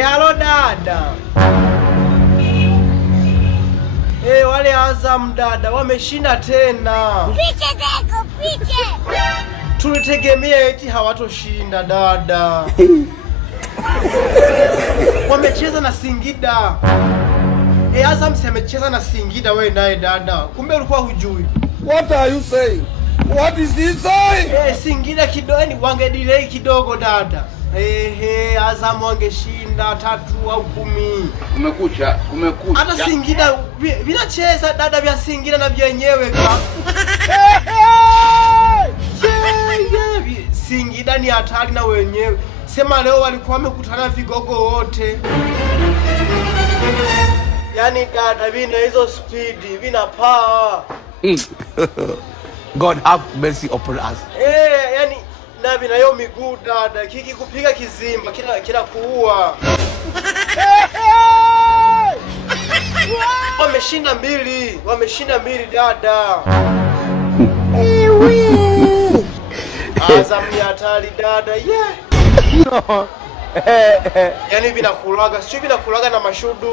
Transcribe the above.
Halo dada. Wale Azam dada wameshinda tena. Piche deko, piche. Tulitegemea eti hawatoshinda dada. Wamecheza na Singida. Azam amecheza na Singida wewe naye dada. Kumbe ulikuwa hujui. What are you saying? What is he saying? Singida kidogo ni wange delay kidogo dada. Azam wangeshinda 3 au 10. Kumekucha. Hata Singida vinacheza dada vya Singida na vyenyewe kwa. Singida ni hatari na wenyewe. Sema leo walikuwa wamekutana vigogo wote. Yaani dada vina hizo speed, vina power. God have mercy upon us. Yani na vina hiyo miguu dada, kiki kupiga kizimba kila kuua. Wameshinda mbili dada. Azam ni hatari dada. No. Yani vinakulaga, sio vinakulaga na mashudu.